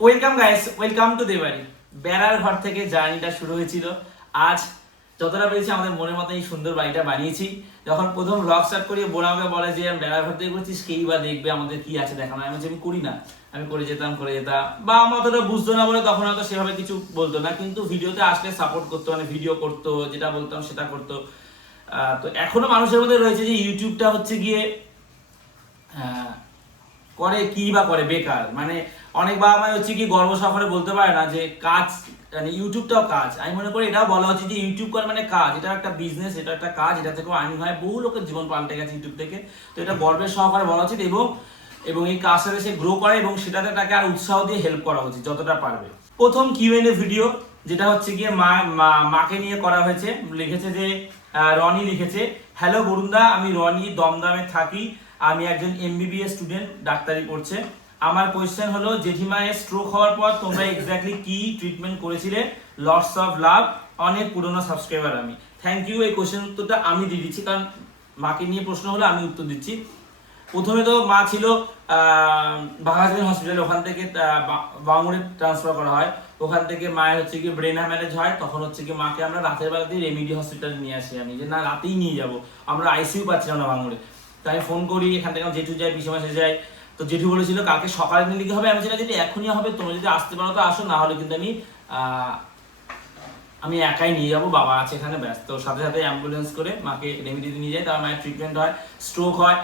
Welcome guys, welcome to দেবাড়ি। বেড়ার ঘর থেকে জার্নিটা শুরু হয়েছিল। আজ যতটা পেরেছি আমাদের মনের মতো এই সুন্দর বাড়িটা বানিয়েছি। যখন প্রথম ব্লগ স্টার্ট করি, বোন আমাকে বলে যে বেড়ার ঘর থেকে করছিস, কেই বা দেখবে, আমাদের কি আছে দেখানো। আমি বলছি আমি করি না, আমি করে যেতাম বা আমার অতটা বুঝতো না বলে তখন হয়তো সেভাবে কিছু বলতো না, কিন্তু ভিডিওতে আসলে সাপোর্ট করতো, মানে ভিডিও করতো, যেটা বলতাম সেটা করতো। তো এখনো মানুষের মধ্যে রয়েছে যে ইউটিউবটা হচ্ছে গিয়ে আহ, করে কি বা করে বেকার, মানে অনেক বাবা মাই হচ্ছে কি গর্ব সহকারে বলতে পারে না যে কাজ, মানে ইউটিউবটাও কাজ। আমি মনে করি এটাও বলা উচিত যে ইউটিউব করে মানে কাজ, এটা একটা বিজনেস, এটা একটা কাজ, এটা থেকেও আর্নিং হয়, বহু লোকের জীবন পাল্টে গেছে ইউটিউব থেকে। তো এটা গর্বের সহকারে বলা উচিত, এবং এবং এই কাজটাকে সে গ্রো করে এবং সেটাতে তাকে আর উৎসাহ দিয়ে হেল্প করা উচিত যতটা পারবে। প্রথম কিউএনএ ভিডিও, যেটা হচ্ছে গিয়ে মাকে নিয়ে করা হয়েছে। লিখেছে যে রনি লিখেছে, হ্যালো বরুণদা, আমি রনি, দমদমে থাকি। আমি একজন এমবিবিএস স্টুডেন্ট, ডাক্তারি পড়ছে। আমার কোয়েশ্চেন হলো, জেঠিমায়ের স্ট্রোক হওয়ার পর তোমরা এক্স্যাক্টলি কি ট্রিটমেন্ট করেছিলে? লটস অফ লাভ, অনেক পুরনো সাবস্ক্রাইবার আমি। Thank you. এই কোয়েশ্চেন উত্তরটা আমি দিয়ে দিচ্ছি, কারণ মাকে নিয়ে প্রশ্ন হলো, আমি উত্তর দিচ্ছি। প্রথমে তো মা ছিল বাঘাযতীন হসপিটাল, ওখান থেকে বাঙুরে ট্রান্সফার করা হয়। ওখান থেকে মায়ের হচ্ছে কি ব্রেন হ্যামারেজ হয়, তখন হচ্ছে কি মাকে আমরা রাতের বেলাতেই রেমিডি হসপিটালে নিয়ে আসি। আমি যে না, রাতেই নিয়ে যাব, আমরা আইসিইউ পাচ্ছিলাম না বাঙুরে। তাই আমি ফোন করি, এখান থেকে জেঠু যায়, পিসেমাসে যায়। তো জেঠু বলেছিল কালকে সকালে নিলে কি হবে? আমি সেটা যদি এখনই হবে, তোমরা যদি আসতে পারো তো আসো, না হলে কিন্তু আমি একাই নিয়ে যাবো, বাবা আছে এখানে ব্যস্ত। সাথে সাথে অ্যাম্বুলেন্স করে মাকে রেমিডিতে নিয়ে যায়, তার মায়ের ট্রিটমেন্ট হয়, স্ট্রোক হয়।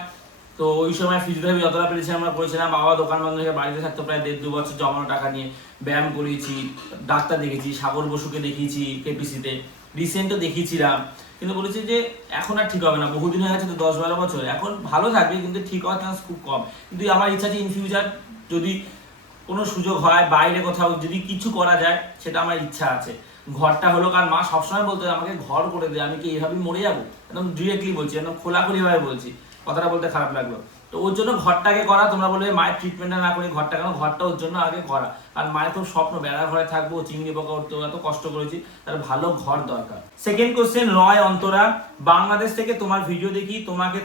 তো ওই সময় ফিজিওথেরাপি যতটা পেরেছি আমরা করেছিলাম। বাবা দোকান বন্ধ হয়ে বাড়িতে থাকতো প্রায় 1.5-2 বছর, জমানো টাকা নিয়ে ব্যায়াম করিয়েছি, ডাক্তার দেখেছি, সাগর বসুকে দেখিয়েছি কেপিসিতে, রিসেন্টও দেখিয়েছিলাম। কিন্তু বলেছি যে এখন আর ঠিক হবে না, বহুদিন হয়ে গেছে তো, 10-12 বছর, এখন ভালো থাকবে কিন্তু ঠিক হওয়ার চান্স খুব কম। কিন্তু আমার ইচ্ছা আছে ইন ফিউচার যদি কোনো সুযোগ হয়, বাইরে কোথাও যদি কিছু করা যায়, সেটা আমার ইচ্ছা আছে। ঘরটা হলো, কারণ মা সবসময় বলতো আমাকে ঘর করে দে, আমি কি এইভাবেই মরে যাবো? একদম ডিরেক্টলি বলছি, একদম খোলাখুলি ভাবে বলছি, কথাটা বলতে খারাপ লাগলো। তো ওর জন্য ঘরটাকে করা। তোমরা বলবে মায়ের ট্রিটমেন্টটা না করে ঘরটা কেন? ঘরটা ওর জন্য আগে করা। আর মায়ের খুব স্বপ্ন বেড়া ঘরে থাকবো, চিংড়ি পোকা উঠতো, এত কষ্ট করেছি, তার ভালো ঘর দরকার। সেকেন্ড কোশ্চেন, রয় অন্তরা, বাংলাদেশ থেকে তোমার ভিডিও দেখি, তোমাকে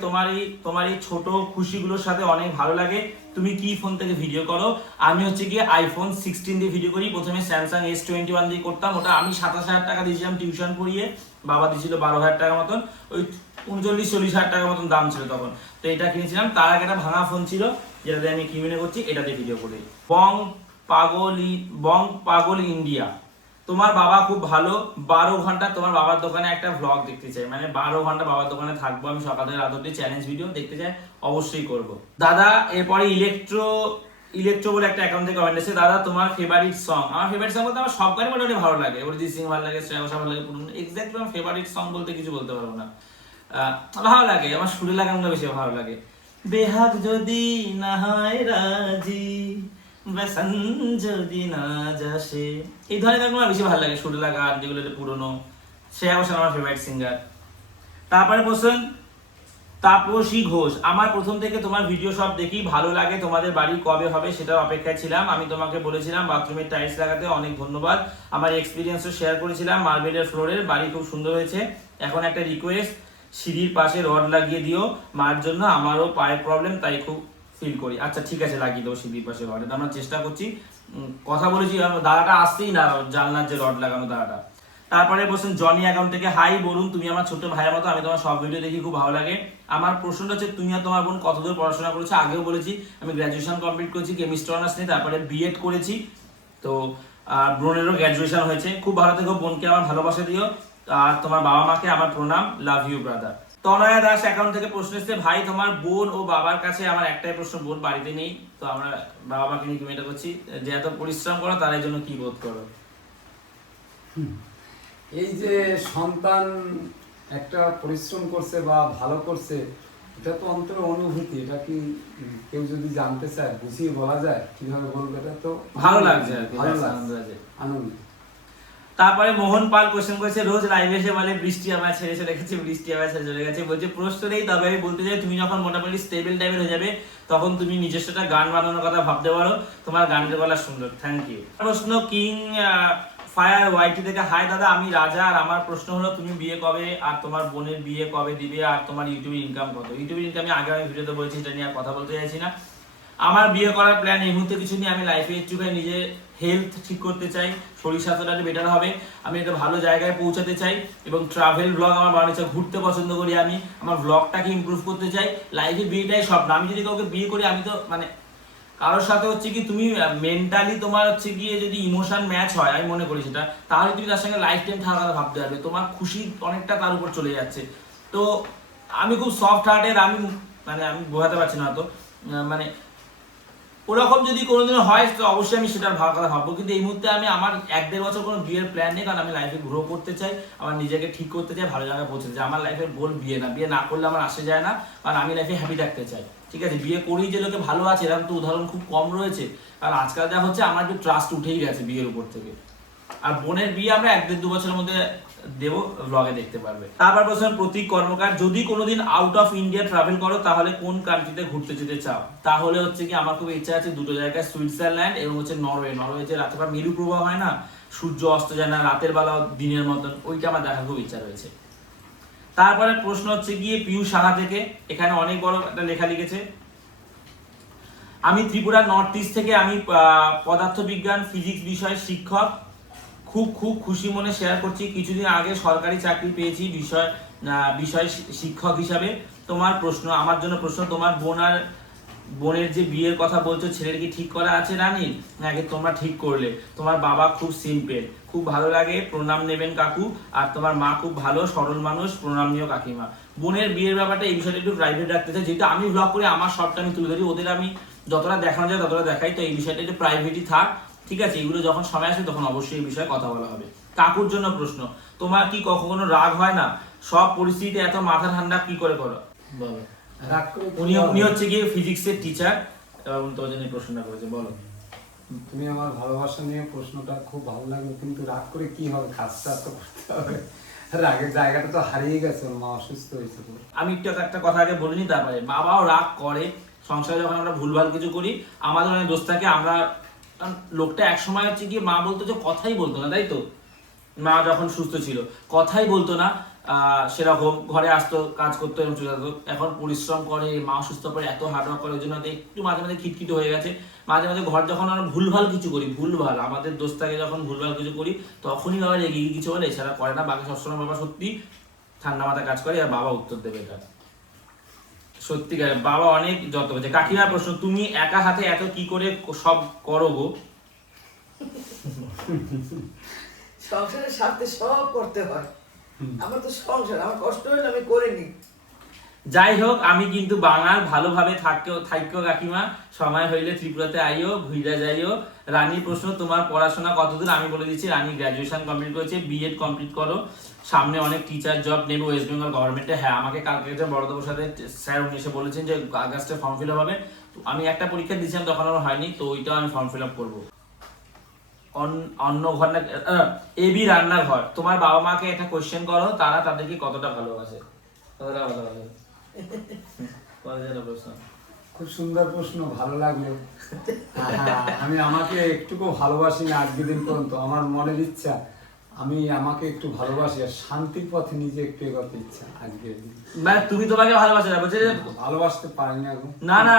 তোমার এই ছোট খুশিগুলোর সাথে অনেক ভালো লাগে। তুমি কি ফোন থেকে ভিডিও করো? আমি হচ্ছে গিয়ে আইফোন 16 দিয়ে ভিডিও করি। প্রথমে স্যামসাং S21 দিয়ে করতাম, ওটা আমি 27,000 টাকা দিয়েছিলাম টিউশন পড়িয়ে, বাবা দিয়েছিল 12,000 টাকার মতন, ওই 39-40,000 টাকার মতন দাম ছিল তখন। তো এটা কিনেছিলাম। তার আগে একটা ভাঙা ফোন ছিল, যেটাতে আমি কিউএনএ করছি, এটা দিয়ে ভিডিও করি। বং পাগল ইন্ডিয়া, তোমার বাবা খুব ভালো, 12 ঘন্টা তোমার বাবার দোকানে একটা ভ্লগ দেখতে চাই, মানে 12 ঘন্টা বাবার দোকানে থাকবো আমি, সকাল থেকে রাত অব্দি চ্যালেঞ্জ ভিডিও দেখতে চাই, অবশ্যই করব। দাদা, এরপরে ইলেকট্রো বলে একটা অ্যাকাউন্ট থেকে কমেন্ট এসেছে, দাদা তোমার ফেভারিট সং? আমার ফেভারিট সং বলতে আমার সব গানই মোটামুটি ভালো লাগে, অরিজিৎ সিং ভালো লাগে, শ্রেয়া ঘোষাল ভালো লাগে, পুরনো এক্স্যাক্টলি আমার ফেভারিট সং বলতে কিছু বলতে পারবো না। ভালো লাগে আমার সুরেলা গানগুলো বেশি ভালো লাগে। বেহাগ যদি না হয় রাজি, বেসান যদি না যাসে, এই ধরনের গানগুলো আমার বেশি ভালো লাগে, সুরেলা গান যেগুলো পুরনো। শ্রেয়া ঘোষাল আমার ফেভারিট সিঙ্গার। তারপরে বলছেন তাপসী ঘোষ, আমার প্রথম থেকে তোমার ভিডিও সব দেখি, ভালো লাগে। তোমাদের বাড়ি কবে হবে সেটার অপেক্ষায় ছিলাম। আমি তোমাকে বলেছিলাম বাথরুমের টাইলস লাগাতে, অনেক ধন্যবাদ। আমার এক্সপিরিয়েন্সও শেয়ার করেছিলাম, মার্বেলের ফ্লোরের, বাড়ি খুব সুন্দর হয়েছে। এখন একটা রিকোয়েস্ট, সিঁড়ির পাশে রড লাগিয়ে দিও মার জন্য, আমারও পায়ের প্রবলেম, তাই খুব ফিল করি। আচ্ছা ঠিক আছে, লাগিয়ে দেবো সিঁড়ির পাশে রড, এটা আমরা চেষ্টা করছি। কথা বলেছি, দাদাটা আসতেই না, জানলার যে রড লাগানো দাদাটা। তারপরে বলছেন জনি অ্যাকাউন্ট থেকে, হাই বলুন, তুমি আমার ছোট ভাইয়ের মতো, আমি তোমার সব ভিডিও দেখি, খুব ভালো লাগে। আমার প্রশ্নটা হচ্ছে, তুমি আর তোমার বোন কতদূর পড়াশোনা করেছো? আগেও বলেছি আমি গ্র্যাজুয়েশন কমপ্লিট করেছি কেমিস্ট্রি অনার্স নিয়ে, তারপরে বিএড করেছি। তো বোনেরও গ্র্যাজুয়েশন হয়েছে। খুব ভালো থেকো, বোনকে আমার ভালোবাসা দিও, আর তোমার বাবা মাকে আমার প্রণাম, love you brother. Tanaya Das account থেকে প্রশ্ন এসেছে, ভাই তোমার বোন ও বাবার কাছে আমার একটাই প্রশ্ন, বোন বাড়িতে নেই, তো আমরা বাবা মাকে নিয়ে তুমি এটা করছি, যে এত পরিশ্রম করো তার জন্য কি বোধ করো? এই যে সন্তান একটা পরিশ্রম করছে বা ভালো করছে, এটা তো অন্তর অনুভূতি। এটা কি কেউ যদি জানতে চায় বুঝিয়ে বলা যায়? কিভাবে বলবো? এটা তো ভালো লাগছে আর কি, ভালো আনন্দ লাগছে, আছে। আনন্দ। তারপরে মোহন পাল কোশ্চেন করেছে, রোজ লাইভে এসে বলে বৃষ্টি আমার ছেড়ে চলে গেছে, বৃষ্টি আমার ছেড়ে চলে গেছে, বলছে প্রশ্ন নেই, তবে আমি বলতে চাই তুমি যখন মোটামুটি স্টেবল টাইপের হয়ে যাবে, তখন তুমি নিজস্ব একটা গান বানানোর কথা ভাবতে পারো, তোমার গানের গলা সুন্দর। Thank you. প্রশ্ন কিং ফায়ার ওয়াইটি থেকে, হাই দাদা, আমি রাজা, আর আমার প্রশ্ন হলো তুমি বিয়ে কবে, আর তোমার বোনের বিয়ে কবে দিবে, আর তোমার ইউটিউবে ইনকাম কত? ইউটিউবের ইনকাম আমি আগে ভিডিওতে বলেছি, এটা নিয়ে আর কথা বলতে চাইছি না। আমার বিয়ে করার প্ল্যান এই মুহূর্তে কিছু নেই। আমি লাইফে একটুখানি নিজের হেলথ ঠিক করতে চাই, শরীর স্বাস্থ্যটা বেটার হবে, আমি একটা ভালো জায়গায় পৌঁছাতে চাই এবং ট্রাভেল ব্লগ আমার বানাতে চাই, ঘুরতে পছন্দ করি, আমি আমার ব্লগটাকে ইমপ্রুভ করতে চাই। লাইফে বিয়েটাই স্বপ্ন। আমি যদি কাউকে বিয়ে করি, আমি তো মানে কারোর সাথে হচ্ছে কি তুমি মেন্টালি তোমার হচ্ছে গিয়ে যদি ইমোশন ম্যাচ হয়, আমি মনে করি সেটা, তাহলে তুমি তার সঙ্গে লাইফ টাইম থাকার কথা ভাবতে পারবে। তোমার খুশি অনেকটা তার উপর চলে যাচ্ছে। তো আমি খুব সফট হার্টের, আমি মানে আমি বোঝাতে পারছি না তো, মানে ওরকম যদি কোনোদিন হয় তো অবশ্যই আমি সেটার ভালো কথা ভাববো, কিন্তু এই মুহূর্তে আমি আমার 1-1.5 বছর কোনো বিয়ের প্ল্যান নেই, কারণ আমি লাইফে গ্রো করতে চাই, আমার নিজেকে ঠিক করতে চাই, ভালো জায়গায় পৌঁছতে চাই। আমার লাইফের গোল বিয়ে না, বিয়ে না করলে আমার আসে যায় না, কারণ আমি লাইফে হ্যাপি থাকতে চাই। ঠিক আছে, বিয়ে করেই যে লোকে ভালো আছে এরকম তো উদাহরণ খুব কম রয়েছে, কারণ আজকাল যা হচ্ছে আমার একটু ট্রাস্ট উঠেই গেছে বিয়ের উপর থেকে। আর বোনের বিয়ে আমরা 1-1.5-2 বছরের মধ্যে দেবো, ব্লগে দেখতে পারবে। তারপর প্রশ্ন প্রতীক কর্মকার, যদি কোনোদিন আউট অফ ইন্ডিয়া ট্রাভেল করো তাহলে কোন কান্ট্রিতে ঘুরতে যেতে চাও? তাহলে হচ্ছে কি আমার খুব ইচ্ছা আছে দুটো জায়গায়, সুইজারল্যান্ড এবং হচ্ছে নরওয়ে। নরওয়ে যে রাতের বেলা মেরু প্রবাহ হয় না, সূর্য অস্ত যায় না রাতের বেলা দিনের মতন, ওইটা আমার দেখার খুব ইচ্ছা রয়েছে। তারপরে প্রশ্ন হচ্ছে গিয়ে পিয়ুষ সাহা থেকে, এখানে অনেক বড় একটা লেখা লিখেছে, আমি ত্রিপুরা নর্থ ইস্ট থেকে, আমি পদার্থবিজ্ঞান ফিজিক্স বিষয়ের শিক্ষক, খুব খুব খুশি মনে শেয়ার করছি। কিছুদিন আগে সরকারি চাকরি পেয়েছি বিষয় শিক্ষক হিসাবে। তোমার প্রশ্ন, আমার জন্য প্রশ্ন, তোমার বোনের যে বিয়ের কথা বলছো, ছেলের কি ঠিক করা আছে রানীর, নাকি তোমরা ঠিক করলে? তোমার বাবা খুব সিম্পল, খুব ভালো লাগে, প্রণাম নেবেন কাকু। আর তোমার মা খুব ভালো সরল মানুষ, প্রণাম নিও কাকিমা। বোনের বিয়ের ব্যাপারটা এই বিষয়টা একটু প্রাইভেট রাখতে চাই, যেহেতু আমি ব্লগ করি, আমার সবটা আমি তুলে ধরি, ওদের আমি যতটা দেখানো যায় ততটা দেখাই, তো এই বিষয়টা একটু প্রাইভেটই থাক। ঠিক আছে, এগুলো যখন সময় আসবে তখন অবশ্যই এই বিষয়ে কথা বলা হবে। কাকুর জন্য প্রশ্ন, তোমার কি কখনো রাগ হয় না? সব পরিস্থিতিতে এত মাথা ঠান্ডা কি করে করো? বলো। রাগ করে উনি হচ্ছে গিয়ে ফিজিক্সের টিচার এবং তোমার জন্য এই প্রশ্নটা করেছে। বলো। তুমি আমার ভালোবাসা নিয়ে প্রশ্নটা খুব ভালো লাগলো, কিন্তু রাগ করে কি হবে, কাজটা তো করতে হবে। রাগের জায়গাটা তো হারিয়ে গেছে, ওর মা অসুস্থ হয়েছে তো। আমি একটু একটা কথা আগে বলিনি, তারপরে বাবাও রাগ করে সংসারে যখন আমরা ভুলভাল কিছু করি, আমাদের অনেক দোষ থাকে। আমরা লোকটা এক সময় হচ্ছে গিয়ে মা বলতো যে কথাই বলতো না, তাই তো? মা যখন সুস্থ ছিল কথাই বলতো না, সেরকম ঘরে আসতো, কাজ করতো এবং চলে যেত। এখন পরিশ্রম করে, মা সুস্থ করে, এত হার্ডওয়ার্ক করে, ওই জন্য একটু মাঝে মাঝে খিটখিটে হয়ে গেছে। মাঝে মাঝে ঘর যখন আমরা ভুলভাল কিছু করি, ভুলভাল আমাদের দোষ থাকে, যখন ভুলভাল কিছু করি তখনই বাবা রেগে গিয়ে কিছু বলে, এছাড়া করে না। বাকি সবসময় বাবা সত্যি ঠান্ডা মাথায় কাজ করে, আর বাবা উত্তর দেবে এটা সত্যিকার, বাবা অনেক যত্ন করছে। কাকিমার প্রশ্ন, তুমি একা হাতে এত কি করে সব করো গো? সংসারের স্বার্থে সব করতে হয়, আমার তো সংসার, আমার কষ্ট হলে আমি করিনি। যাই হোক, আমি কিন্তু বাঙাল, ভালোভাবে থাকো কাকিমা, সময় হইলে ত্রিপুরাতে আইও, ঘুরে যাইও। রানীর প্রশ্ন, তোমার পড়াশোনা কতদূর? আমি বলে দিচ্ছি, রানী গ্র্যাজুয়েশন কমপ্লিট করেছে, বিএড কমপ্লিট করো, সামনে অনেক টিচার জব নেবে ওয়েস্ট বেঙ্গল গভর্নমেন্টে। হ্যাঁ, আমাকে কালকে বড়দেবর সাথে স্যার উনি এসে বলেছেন যে আগস্টে ফর্ম ফিল আপ হবে। আমি একটা পরীক্ষা দিয়েছিলাম, তখন আমার হয়নি, তো ওইটাও আমি ফর্ম ফিল আপ করবো। অন্য ঘর না, এবি রান্নাঘর, তোমার বাবা মাকে একটা কোশ্চেন করো, তারা তাদেরকে কতটা ভালোবাসে? কতটা ভালোবাসে? খুব সুন্দর প্রশ্ন, ভালো লাগলো। আমি আমাকে একটুকু ভালোবাসি না আজকে দিন পর্যন্ত, আমার মনের ইচ্ছা আমি আমাকে একটু ভালোবাসি, আর শান্তির পথে নিজে একটু এগোতে ইচ্ছা আজকে। মানে তুমি তোমাকে ভালোবাসো না, বলছে ভালোবাসতে পারি না এখন। না না,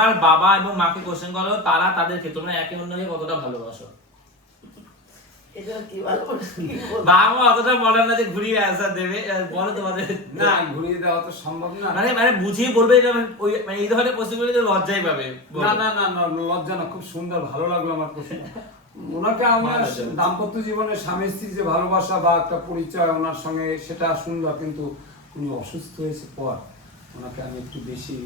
আর বাবা এবং মাকে কোশ্চেন করো, তারা তাদেরকে, তোমরা একে অন্যকে কতটা ভালোবাসো? এটা কি ভালোবাসা, কি বলবো? বাবা অতটা মডার্ন না যে ঘুরিয়ে অ্যান্সার দেবে, বলো তোমাদের। না, ঘুরিয়ে দেওয়া তো সম্ভব না। মানে বুঝিয়ে বলবে, এটা ওই মানে এই ধরনের প্রশ্ন করলে তো লজ্জাই পাবে। না না না না, লজ্জা না, খুব সুন্দর, ভালো লাগলো আমার প্রশ্ন। ওনাকে আমার দাম্পত্য জীবনে স্বামী স্ত্রী যে ভালোবাসা বা একটা পরিচয় ওনার সঙ্গে, সেটা সুন্দর, কিন্তু উনি অসুস্থ হয়েছে পর ওনাকে আমি একটু বেশি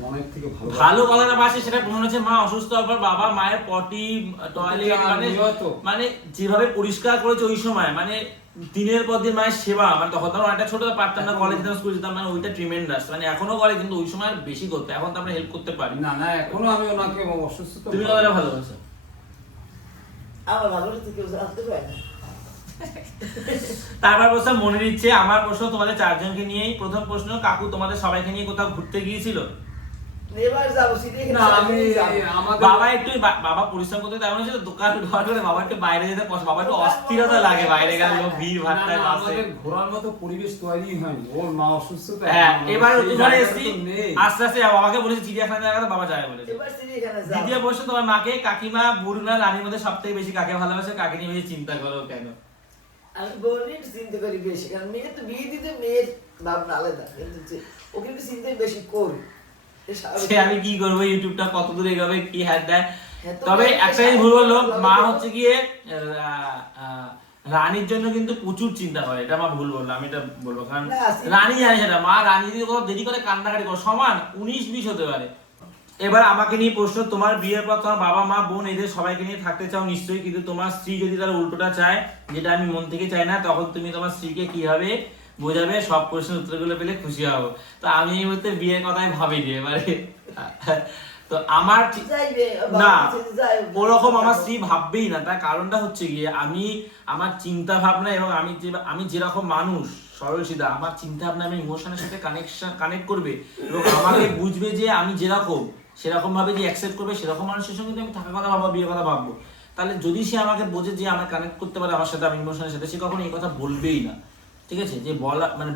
মনের থেকে ভালো কথাটা বাসে, সেটা মনে হচ্ছে মা অসুস্থ হওয়ার পর বাবা মায়ের পটি টয়লেট মানে যেভাবে পরিষ্কার করেছে ওই সময়, মানে দিনের পর দিন মায়ের সেবা, মানে তখন তো অনেকটা ছোট পারতাম না, কলেজ যেতাম, স্কুল যেতাম, মানে ওইটা ট্রিমেন্ডাস, মানে এখনো করে, কিন্তু ওই সময় বেশি করতে, এখন তো আমরা হেল্প করতে পারি না। না, এখনো আমি ওনাকে অসুস্থ। তুমি কতটা ভালোবাসো? আমার ভালোবাসা তো কেউ জানতে পারে না। তারপর প্রশ্ন মনে দিচ্ছে, আমার প্রশ্ন তোমাদের চারজনকে নিয়েই। প্রথম প্রশ্ন, কাকু তোমাদের সবাইকে নিয়ে কোথাও ঘুরতে গিয়েছিল? এবার যাবো সিরিয়াখানা না আমি আমাদের বাবা একটু বাবা পরিশ্রম করতে তেমন হচ্ছে দোকান ঘর করে বাবা একটু বাইরে যেতে বাবা একটু অস্থিরতা লাগে বাইরে গেলে লোক ভিড় না, না, ভাট্টায় বাসে। আমাদের ঘোরার মতো পরিবেশ তৈরি হয়নি, ওর মা অসুস্থ তো হ্যাঁ এখন, এবার সেই ওখানে জায়গাটা এসেছি তো নেই। আস্তে আস্তে বাবাকে বলেছি চিড়িয়াখানা জায়গাটা বাবা যায় বলেছে। এবার সিরিয়াখানা যাবো। দ্বিতীয় প্রশ্ন, তোমার মাকে কাকিমা বুড়না রানীর মধ্যে সব থেকে বেশি কাকে ভালোবাসে, কাকে নিয়ে বেশি চিন্তা করো কেন? আমি বোনের চিন্তা করি বেশি, কারণ মেয়ের তো বিয়ে দিতে মেয়ের ভাবনা আলাদা, কিন্তু ও কিন্তু চিন্তা বেশি করি। সে আমি কি করবো, ইউটিউবটা কত দূর এগোবে কি হাত দেয়। হ্যাঁ, তো তবে মেয়েকে একটা জিনিস ভুল বললো, সাহায্য মা করতে হচ্ছে গিয়ে রানীর জন্য কিন্তু প্রচুর চিন্তা করে, এটা মা ভুল বললো, আমি এটা বলবো। কারণ না, রানী জানে সেটা, মা রানী যদি কোনো দেরি করে কান্নাকাটি করে সমান 19-20 হতে পারে। এবার আমাকে নিয়ে প্রশ্ন, তোমার বিয়ের পর তোমার বাবা মা বোন এদের সবাইকে নিয়ে থাকতে চাও নিশ্চয়ই, কিন্তু তোমার স্ত্রী যদি তার উল্টোটা চায়, যেটা আমি মন থেকে চাই না, তখন তুমি তোমার স্ত্রীকে কিভাবে বোঝাবে? সব প্রশ্নের উত্তরগুলো পেলে খুশি হবো। তো আমি এই মুহূর্তে বিয়ের কথাই ভাবিনি এবারে। তো আমার যাইবে, না বাবা ছেলে যাইবে। ওরকম আমার স্ত্রী ভাববেই না, তার কারণটা হচ্ছে গিয়ে আমি আমার চিন্তা ভাবনা এবং আমি যেরকম মানুষ সরল সিধা, আমার চিন্তা ভাবনা আমি ইমোশনের সাথে কানেক্ট করবে এবং আমাকে বুঝবে যে আমি যেরকম সেরকম ভাবে যে অ্যাকসেপ্ট করবে, সেরকম মানুষের সঙ্গে আমি থাকার কথা ভাববো, বিয়ের কথা ভাববো। তাহলে যদি সে আমাকে বোঝে যে আমার কানেক্ট করতে পারে আমার সাথে, আমি ইমোশনের সাথে, সে কখনো এই কথা বলবেই না। ঠিক আছে, যে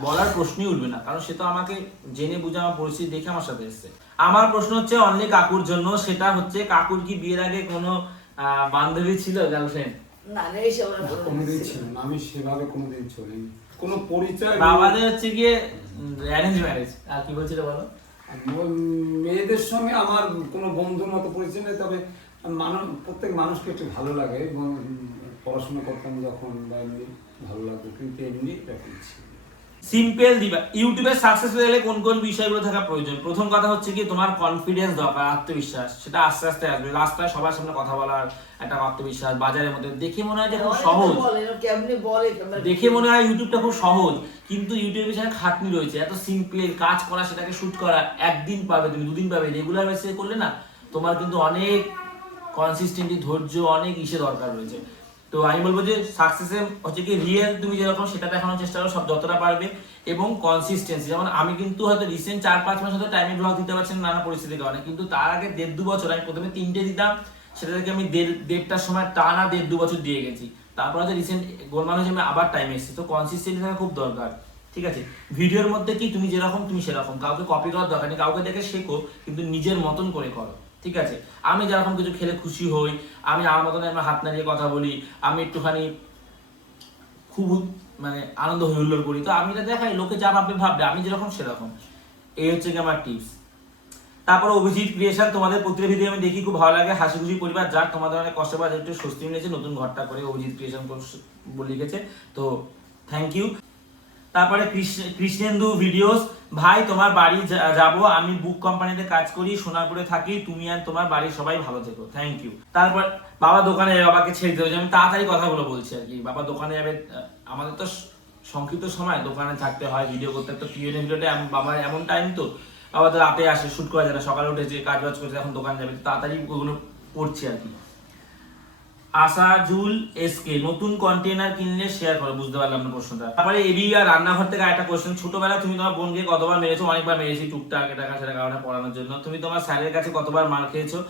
বলার প্রশ্নই উঠবে না, কারণ সে তো আমাকে জেনে বুঝে আমার পরিস্থিতি দেখে আমার সাথে এসছে। আমার প্রশ্ন হচ্ছে অনলি কাকুর জন্য, সেটা হচ্ছে কাকুর কি বিয়ের আগে কোনো বান্ধবী ছিল, গার্লফ্রেন্ড? না না, এইসব আমার কোনো কোনোদিন ছিল ছিল না। না, আমি সেভাবে কোনোদিন চলিনি, কোনো পরিচয় বাবাদের হচ্ছে গিয়ে অ্যারেঞ্জ ম্যারেজ। আর কি বলছিল বলো? মেয়েদের সঙ্গে আমার কোনো বন্ধুর মতো পরিচয় নেই, তবে প্রত্যেক মানুষকে একটু ভালো লাগে এবং পড়াশোনা করতাম যখন বা এমনি ভালো লাগতো, কিন্তু এমনি এরকম ছিল। সিম্পল দিবা, ইউটিউবে সাকসেস হতে গেলে কোন কোন বিষয়গুলো থাকা প্রয়োজন? প্রথম কথা হচ্ছে কি তোমার কনফিডেন্স দরকার, আত্মবিশ্বাস, সেটা আস্তে আস্তে আসবে। রাস্তায় সবার সামনে কথা বলার একটা আত্মবিশ্বাস, বাজারের মধ্যে দেখে মনে হয় যে খুব অনেকে সহজ, বলে, এরকম কেমনে বলে, কেমনে- দেখে মনে হয় ইউটিউবটা খুব সহজ, কিন্তু ইউটিউবের পিছনে খাটনি রয়েছে। এত সিম্পল কাজ করা, সেটাকে শুট করা, একদিন পাবে তুমি, দুদিন পাবে, রেগুলার বেসিসে করলে না তোমার কিন্তু অনেক কনসিস্টেন্টলি ধৈর্য, অনেক দরকার রয়েছে। তো আমি বলবো যে সাকসেসে হচ্ছে কি রিয়েল তুমি যেরকম সেটা দেখানোর চেষ্টা করো সব যতটা পারবে, এবং কনসিস্টেন্সি। যেমন আমি কিন্তু হয়তো রিসেন্ট 4-5 মাস হয়তো টাইমে ব্লগ দিতে পারছি না নানা পরিস্থিতির কারণে, কিন্তু তার আগে 1.5-2 বছর আমি প্রথমে 3টে দিতাম, সেটা থেকে আমি দেড়টার সময় টানা 1.5-2 বছর দিয়ে গেছি। তারপর হয়তো রিসেন্ট গোলমাল হয়েছে আমি আবার টাইমে এসেছি। তো কনসিস্টেন্সি থাকা খুব দরকার। ঠিক আছে, ভিডিওর মধ্যে কি তুমি যেরকম তুমি সেরকম, কাউকে কপি করার দরকার নেই, কাউকে দেখে শেখো, কিন্তু নিজের মতন করে করো। ঠিক আছে, আমি যেরকম কিছু খেলে খুশি হই, আমি আমার মতন আমার হাত নাড়িয়ে কথা বলি, আমি একটুখানি খুব মানে আনন্দ হুল্লোড় করি, তো আমি এটা দেখাই, লোকে যা ভাববে ভাববে, আমি যেরকম সেরকম। এই হচ্ছে কি আমার টিপস। তারপর অভিজিৎ ক্রিয়েশন, তোমাদের প্রতিটা ভিডিও আমি দেখি, খুব ভালো লাগে, হাসি খুশি পরিবার, যাক তোমাদের অনেক কষ্ট পাওয়া একটু স্বস্তি মিলেছে নতুন ঘরটা করে, অভিজিৎ ক্রিয়েশন লিখেছে, তো থ্যাংক ইউ। তারপরে কৃষ্ণেন্দু ভিডিওস, ভাই তোমার বাড়ি যাব, আমি বুক কোম্পানিতে কাজ করি, সোনারপুরে থাকি, তুমি আর তোমার বাড়ির সবাই ভালো থেকো, থ্যাংক ইউ। তারপর বাবা দোকানে যাবে, বাবাকে ছেড়ে দিতে হবে, আমি তাড়াতাড়ি কথাগুলো বলছি আর কি। বাবা দোকানে যাবে, আমাদের তো সংক্ষিপ্ত সময় দোকানে থাকতে হয়, ভিডিও করতে, একটা পিএনএ ভিডিওটা বাবার এমন টাইম, তো বাবা তো রাতে আসে, শুট করা যায় না, সকালে উঠেছে কাজ বাজ করছে, এখন দোকান যাবে, তাড়াতাড়ি ওগুলো করছি আর কি। আসাজুল এসকে, নতুন কন্টেনার কিনলে শেয়ার করো, বুঝতে পারলাম না প্রশ্নটা। তারপরে এবি আর রান্নাঘর থেকে একটা কোশ্চেন, ছোটবেলা তুমি তোমার বোনকে কতবার মেরেছো? অনেকবার মেরেছি, টুকটাক এটা সেটা কারণে পড়ানোর জন্য। তুমি তোমার স্যারের কাছে কতবার মার খেয়েছো?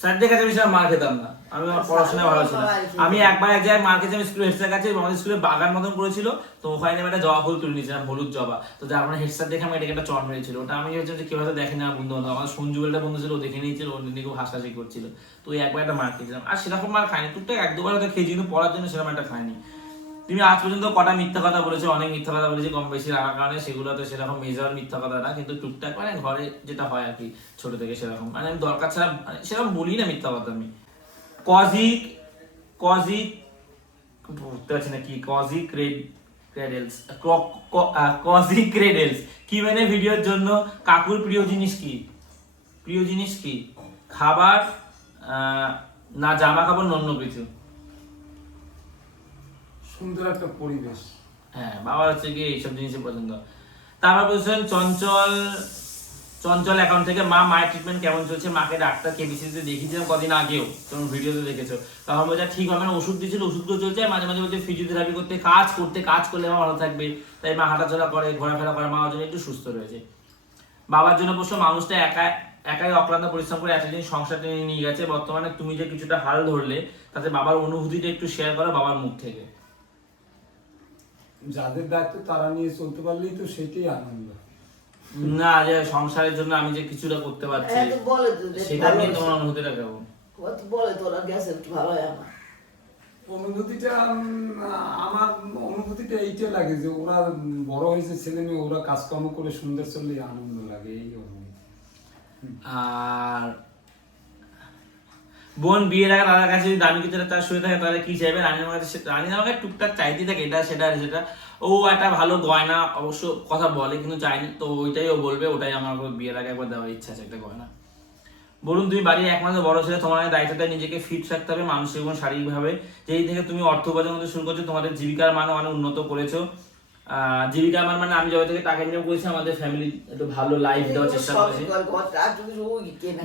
স্যারদের কাছে আমি সেটা মার খেতাম না, আমি আমার পড়াশোনায় ভালো ছিলাম। আমি একবার এক জায়গায় মার খেয়েছি, আমি স্কুলের হেড স্যারের কাছে, আমাদের স্কুলে বাগান মতন করেছিল, তো ওখানে আমি একটা জবা ফুল তুলে নিয়েছিলাম, হলুদ জবা, তো যার মানে হেড স্যার দেখে আমি এটাকে একটা চট মেরেছিল। ওটা আমি হচ্ছে যে কেউ হয়তো দেখেনি, আমার বন্ধু বান্ধব, আমার সঞ্জু বলে একটা বন্ধু ছিল, ও দেখে নিয়েছিল, ও নিয়ে খুব হাসাহাসি করছিল, তো ওই একবার একটা মার খেয়েছিলাম। আর সেরকম মার খাইনি, টুকটাক 1-2বার হয়তো খেয়েছি, কিন্তু পড়ার জন্য সেরকম একটা খাইনি। তুমি আজ পর্যন্ত কটা মিথ্যা কথা বলেছো? অনেক মিথ্যা কথা বলেছি, কম বেশি রাখার কারণে, সেগুলো তো সেরকম মেজর মিথ্যা কথা না, কিন্তু টুকটাক মানে ঘরে যেটা হয় আর কি, ছোট থেকে সেরকম, মানে আমি দরকার ছাড়া সেরকম বলি না মিথ্যা কথা আমি। কজিক বুঝতে পারছি না কি, কজিক ক্রেডেলস কি মানে ভিডিওর জন্য? কাকুর প্রিয় জিনিস কি? প্রিয় জিনিস কি? খাবার না জামা কাপড়, অন্য কিছু? সুন্দর একটা পরিবেশ। হ্যাঁ, বাবা হচ্ছে কি এইসব জিনিসই পছন্দ। তারপর বলছেন চঞ্চল অ্যাকাউন্ট থেকে, মায়ের ট্রিটমেন্ট কেমন চলছে? মাকে ডাক্তার কেবিসিতে দেখিয়েছিলাম কদিন আগেও, তোমার ভিডিওতে দেখেছো, তখন বলছে ঠিক হবে না, ওষুধ দিয়েছিল, ওষুধগুলো চলছে, মাঝে মাঝে বলছে ফিজিওথেরাপি করতে, কাজ করলে মা ভালো থাকবে, তাই মা হাঁটাচলা করে, ঘোরাফেরা করে, মা ওর জন্য একটু সুস্থ রয়েছে। বাবার জন্য অবশ্য মানুষটা একাই অক্লান্ত পরিশ্রম করে এতদিন সংসার টেনে নিয়ে গেছে। বর্তমানে তুমি যে কিছুটা হাল ধরলে তাতে বাবার অনুভূতিটা একটু শেয়ার করো বাবার মুখ থেকে। যাদের দায়িত্ব তারা নিয়ে চলতে পারলেই তো সেটাই আনন্দ। না, যে সংসারের জন্য আমি যে কিছুটা করতে পারছি হ্যাঁ, তো বলে তো যে সেটা ভালো নিয়ে হয়েছে। তোমার অনুভূতিটা কেমন? ও তো বলে তোরা গেছে একটু ভালো হয় আমার। অনুভূতিটা আমার অনুভূতিটা এইটা লাগে যে ওরা বড় হয়েছে, ছেলে মেয়ে, ওরা কাজকর্ম করে সুন্দর চললে আনন্দ লাগে, এই অনুভূতি। আর বোন বিয়ের আগে দাদার কাছে যদি দামি কিছু তার শুয়ে থাকে তাহলে কি চাইবে? রানী আমার কাছে রানী আমাকে টুকটাক চাইতে থাকে এটা সেটা আর সেটা। ও একটা ভালো গয়না অবশ্য কথা বলে কিন্তু চাইনি, তো ওইটাই ও বলবে, ওটাই আমার বিয়ের আগে একবার দেওয়ার ইচ্ছা আছে একটা গয়না। বলুন, তুমি বাড়ির একমাত্র বড় ছেলে, তোমার দায়িত্বটা নিজেকে ফিট রাখতে হবে মানসিক এবং শারীরিকভাবে। যেই থেকে তুমি অর্থ উপার্জন করতে শুরু করছো, তোমাদের জীবিকার মান অনেক উন্নত করেছো। জীবিকার মান মানে আমি যবে থেকে টাকা ইনকাম করেছি আমাদের ফ্যামিলি একটু ভালো লাইফ দেওয়ার চেষ্টা করেছি।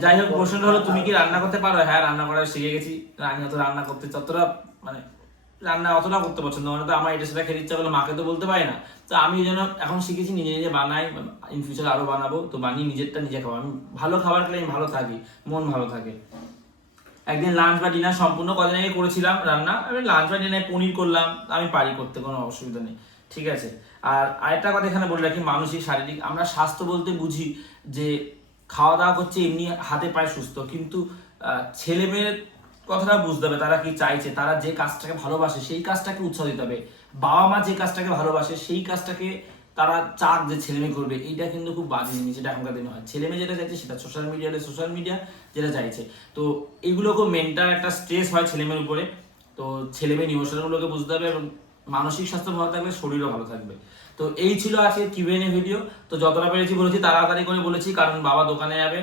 যাই হোক, প্রশ্নটা হলো তুমি কি রান্না করতে পারো? হ্যাঁ, রান্না করা শিখে গেছি। আমি অত রান্না করতে ততটা মানে রান্না অতটা করতে পছন্দ মানে, তো আমার এটা সেটা খেতে ইচ্ছা করলে মাকে তো বলতে পারি না। তো আমি এই জন্য এখন শিখেছি নিজে নিজে বানাই, ইন ফিউচার আরো বানাবো। তো বানিয়ে নিজেরটা নিজে খাবো। আমি ভালো খাবার খেলে আমি ভালো থাকি, মন ভালো থাকে। একদিন লাঞ্চ বা ডিনার সম্পূর্ণ কদিন আগে করেছিলাম রান্না, আমি লাঞ্চ বা ডিনার পনির করলাম, আমি পারি করতে, কোনো অসুবিধা নেই, ঠিক আছে। আর আরেকটা কথা এখানে বলে রাখি, মানসিক শারীরিক আমরা স্বাস্থ্য বলতে বুঝি যে খাওয়া দাওয়া করছে এমনি হাতে পায়ে সুস্থ, কিন্তু ছেলে মেয়ের কথাটা বুঝতে হবে, তারা কি চাইছে, তারা যে কাজটাকে ভালোবাসে সেই কাজটাকে উৎসাহ দিতে হবে। বাবা মা যে কাজটাকে ভালোবাসে সেই কাজটাকে তারা চাক যে ছেলে মেয়ে করবে, এইটা কিন্তু খুব বাজে জিনিস। এটা এখনকার দিনে হয়, ছেলে মেয়ে যেটা চাইছে সেটা সোশ্যাল মিডিয়া যেটা চাইছে। তো এগুলো খুব মেন্টাল একটা স্ট্রেস হয় ছেলে মেয়ের উপরে। তো ছেলে মেয়ের ইমোশনগুলোকে বুঝতে হবে এবং মানসিক স্বাস্থ্য ভালো থাকবে, শরীরও ভালো থাকবে। তো এই ছিল আজকে কিউএনএ ভিডিও। তো যতটা পেরেছি বলেছি, তাড়াতাড়ি করে বলেছি কারণ বাবা দোকানে যাবে,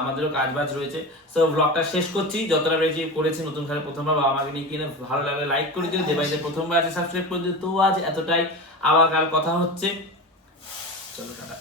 আমাদেরও কাজ বাজ রয়েছে। সো ব্লগটা শেষ করছি, যতটা পেরেছি করেছি। নতুন ঘরে প্রথমবার বাবা মাকে নিয়ে কিনে ভালো লাগলে লাইক করে দিও, যে বাড়িতে প্রথমবার আছে সাবস্ক্রাইব করে দিও। তো আজ এতটাই, আবার কাল কথা হচ্ছে, চলো টাটা।